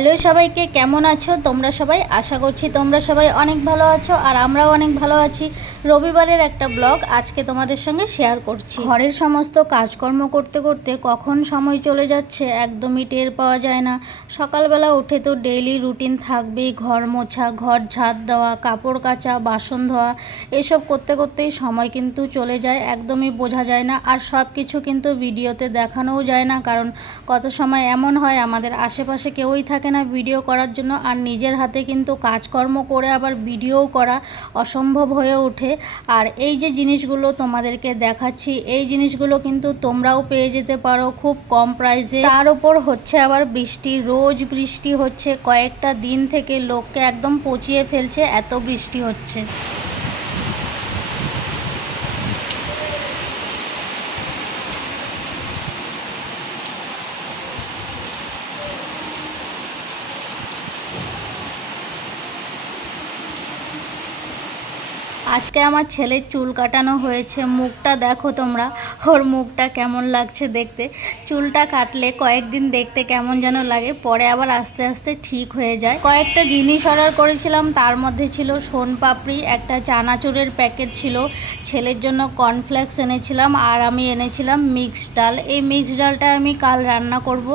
Hello সবাইকে, কেমন আছো তোমরা সবাই? আশা করছি তোমরা সবাই অনেক ভালো আছো আর আমরাও অনেক ভালো আছি। রবিবারের একটা ব্লগ আজকে তোমাদের সঙ্গে শেয়ার করছি। ঘরের সমস্ত কাজকর্ম করতে করতে কখন সময় চলে যাচ্ছে একদমই টের পাওয়া যায় না। সকালবেলা উঠে তো ডেইলি রুটিন থাকবেই, ঘর মোছা, ঘর ঝাঁট দেওয়া, কাপড় কাচা, বাসন ধোয়া, এসব করতে করতেই সময় কিন্তু চলে যায়, একদমই বোঝা যায় না। আর সব কিছু কিন্তু ভিডিওতে দেখানোও যায় না, কারণ কত সময় এমন হয় আমাদের আশেপাশে কেউই থাকে না ভিডিও করার জন্য, আর নিজের হাতে কিন্তু কাজকর্ম করে আবার ভিডিও করা অসম্ভব হয়ে ওঠে। আর এই যে জিনিসগুলো তোমাদেরকে দেখাচ্ছি, এই জিনিসগুলো কিন্তু তোমরাও পেয়ে যেতে পারো খুব কম প্রাইসে। তার উপর হচ্ছে আবার বৃষ্টি, রোজ বৃষ্টি হচ্ছে, কয়েকটা দিন থেকে লোককে একদম পচিয়ে ফেলছে, এত বৃষ্টি হচ্ছে। আজকে আমার ছেলের চুল কাটানো হয়েছে, মুখটা দেখো তোমরা, ওর মুখটা কেমন লাগছে দেখতে। চুলটা কাটলে কয়েকদিন দেখতে কেমন যেন লাগে, পরে আবার আস্তে আস্তে ঠিক হয়ে যায়। কয়েকটা জিনিস অর্ডার করেছিলাম, তার মধ্যে ছিল সোনপাপড়ি, একটা চানাচুরের প্যাকেট ছিল, ছেলের জন্য কর্নফ্লেক্স এনেছিলাম, আর আমি এনেছিলাম মিক্সড ডাল। এই মিক্সড ডালটা আমি কাল রান্না করব,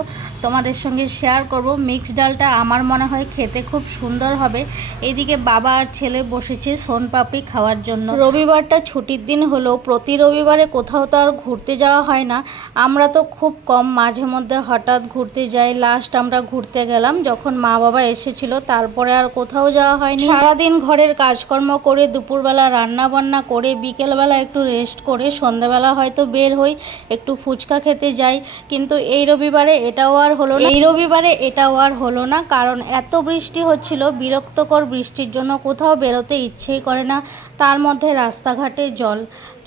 তোমাদের সঙ্গে শেয়ার করব। মিক্সড ডালটা আমার মনে হয় খেতে খুব সুন্দর হবে। এদিকে বাবা আর ছেলে বসেছে সোনপাপড়ি খাওয়ার জন্য। রবিবারটা ছুটির দিন হলেও প্রতি রবিবারে কোথাও তো আর ঘুরতে যাওয়া হয় না। আমরা তো খুব কম, মাঝে মধ্যে হঠাৎ ঘুরতে যাই। লাস্ট আমরা ঘুরতে গেলাম যখন মা বাবা এসেছিল, তারপরে আর কোথাও যাওয়া হয়নি। সারাদিন ঘরের কাজকর্ম করে, দুপুরবেলা রান্না বান্না করে, বিকেলবেলা একটু রেস্ট করে, সন্ধ্যাবেলা হয়তো বের হই, একটু ফুচকা খেতে যাই। কিন্তু এই রবিবারে এটাও আর হলো না। কারণ এত বৃষ্টি হচ্ছিল, বিরক্তকর বৃষ্টির জন্য কোথাও বেরোতে ইচ্ছেই করে না, তার মধ্যে রাস্তাঘাটে জল।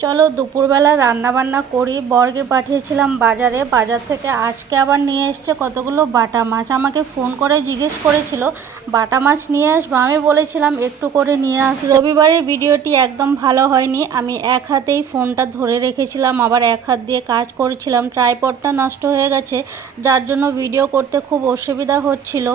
চলো দুপুরবেলা রান্নাবান্না করি। বরকে পাঠিয়েছিলাম বাজারে, বাজার থেকে আজকে আবার নিয়ে এসছে কতগুলো বাটা মাছ। আমাকে ফোন করে জিজ্ঞেস করেছিল বাটা মাছ নিয়ে আসবো, আমি বলেছিলাম একটু করে নিয়ে আস। রবিবারের ভিডিওটি একদম ভালো হয়নি, আমি এক হাতেই ফোনটা ধরে রেখেছিলাম, আবার এক হাত দিয়ে কাজ করেছিলাম। ট্রাইপডটা নষ্ট হয়ে গেছে, যার জন্য ভিডিও করতে খুব অসুবিধা হচ্ছিল।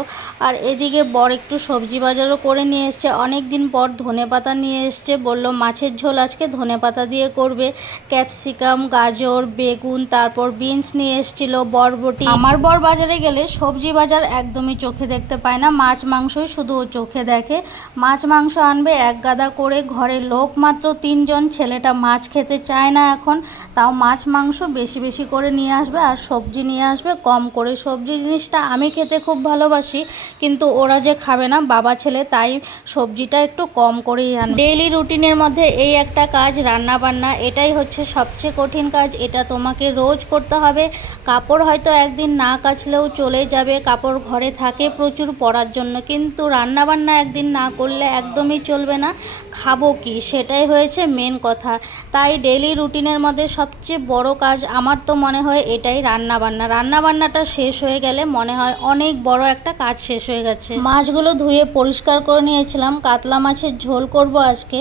আর এদিকে বর একটু সবজি বাজারও করে নিয়ে এসছে, অনেক দিন পর ধনেপাতা নিয়ে এসছে, বলল মাছের ঝোল আজকে ধনেপাতা দিয়ে করবে। ক্যাপসিকাম, গাজর, বেগুন, তারপর বিনস নিয়ে এসেছিল, বরবটি। আমার বর বাজারে গেলে সবজি বাজার একদমই চোখে দেখতে পায় না, মাছ মাংসই শুধু ও চোখে দেখে। মাছ মাংস আনবে এক গাদা করে, ঘরের লোক মাত্র 3 জন, ছেলেটা মাছ খেতে চায় না এখন, তাও মাছ মাংস বেশি বেশি করে নিয়ে আসবে, আর সবজি নিয়ে আসবে কম করে। সবজি জিনিসটা আমি খেতে খুব ভালোবাসি, কিন্তু ওরা যে খাবে না বাবা ছেলে, তাই সবজিটা একটু কম করেই আনে। ডেইলি রুটিনের মধ্যে এই একটা কাজ, রান্না বান্না, এটাই হচ্ছে সবচেয়ে কঠিন কাজ। এটা তোমাকে রোজ করতে হবে। কাপড় হয়তো একদিন না কাচলেও চলে যাবে, কাপড় ঘরে থাকে প্রচুর পরার জন্য, কিন্তু রান্না বান্না একদিন না করলে একদমই চলবে না। খাবো কি, সেটাই হয়েছে মেন কথা। তাই ডেইলি রুটিনের মধ্যে সবচেয়ে বড় কাজ আমার তো মনে হয় এটাই, রান্না বান্না। রান্না বান্নাটা শেষ হয়ে গেলে মনে হয় অনেক বড় একটা কাজ শেষ হয়ে গেছে। মাছগুলো ধুয়ে পরিষ্কার করে নিয়েছিলাম, কাতলা মাছের ঝোল করব আজকে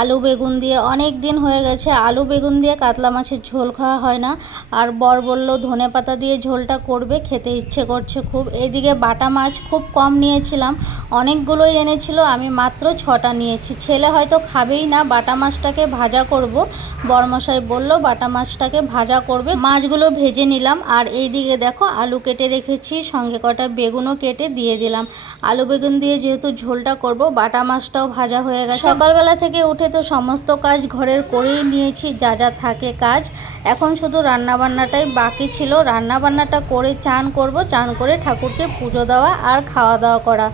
আলু বেগুন দিয়ে। অনেক দিন হয়ে গেছে আলু বেগুন দিয়ে কাতলা মাছের ঝোল খাওয়া হয় না, আর বর বলল ধনেপাতা দিয়ে ঝোলটা করবে, খেতে ইচ্ছে করছে খুব। এদিকে বাটা মাছ খুব কম নিয়েছিলাম, অনেকগুলোই এনেছিল, আমি মাত্র 6টা নিয়েছি। ছেলে হয়তো খাবেই না, বাটা মাছটাকে ভাজা করব। বরমশাই বলল বাটা মাছটাকে ভাজা করবে। মাছগুলো ভেজে নিলাম, আর এই দিকে দেখো আলু কেটে রেখেছি, সঙ্গে কটা বেগুনও কেটে দিয়ে দিলাম। আলু বেগুন দিয়ে যেহেতু ঝোলটা করব, বাটা মাছটাও ভাজা হয়ে গেছে। সকালবেলা থেকে উঠে তো সমস্ত কাজ ঘরের করেই নিয়েছি, যা যা থাকে কাজ। এখন শুধু রান্নাবান্নাটাই বাকি ছিল, রান্নাবান্নাটা করে চান করব, চান করে ঠাকুরকে পুজো দেওয়া আর খাওয়া দাওয়া করা।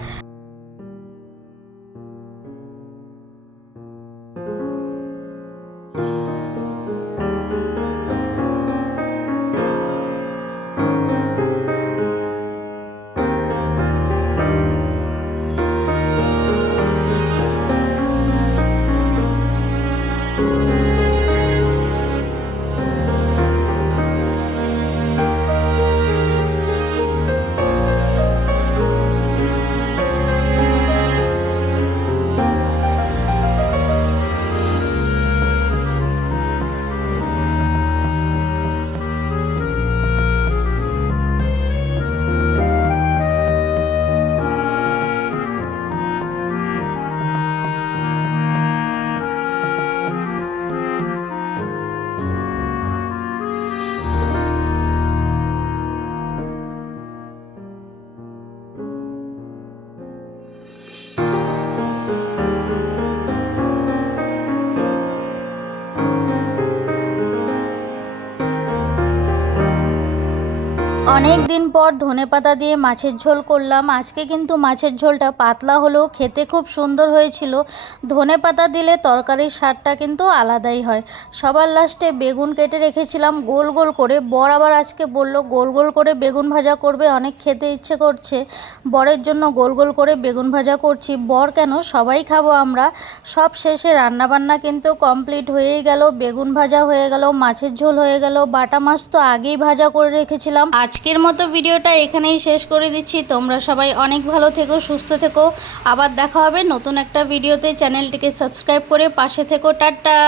অনেক দিন পর ধনেপাতা দিয়ে মাছের ঝোল করলাম। আজকে কিন্তু মাছের ঝোলটা পাতলা হলেও খেতে খুব সুন্দর হয়েছিল। ধনেপাতা দিলে তরকারির স্বাদটা কিন্তু আলাদাই হয়। সবার লাস্টে বেগুন কেটে রেখেছিলাম গোল গোল করে। বর আবার আজকে বলল গোল গোল করে বেগুন ভাজা করবে, অনেক খেতে ইচ্ছে করছে। বরের জন্য গোল গোল করে বেগুন ভাজা করছি। বর কেন, সবাই খাবো আমরা। সব শেষে রান্নাবান্না কিন্তু কমপ্লিট হয়েই গেল। বেগুন ভাজা হয়ে গেল, মাছের ঝোল হয়ে গেল, বাটা মাছ তো আগেই ভাজা করে রেখেছিলাম। আজকের মতো ভিডিওটা এখানেই শেষ করে দিচ্ছি। তোমরা সবাই অনেক ভালো থেকো, সুস্থ থেকো। আবার দেখা হবে নতুন একটা ভিডিওতে। চ্যানেলটিকে সাবস্ক্রাইব করে পাশে থেকো। টাটা।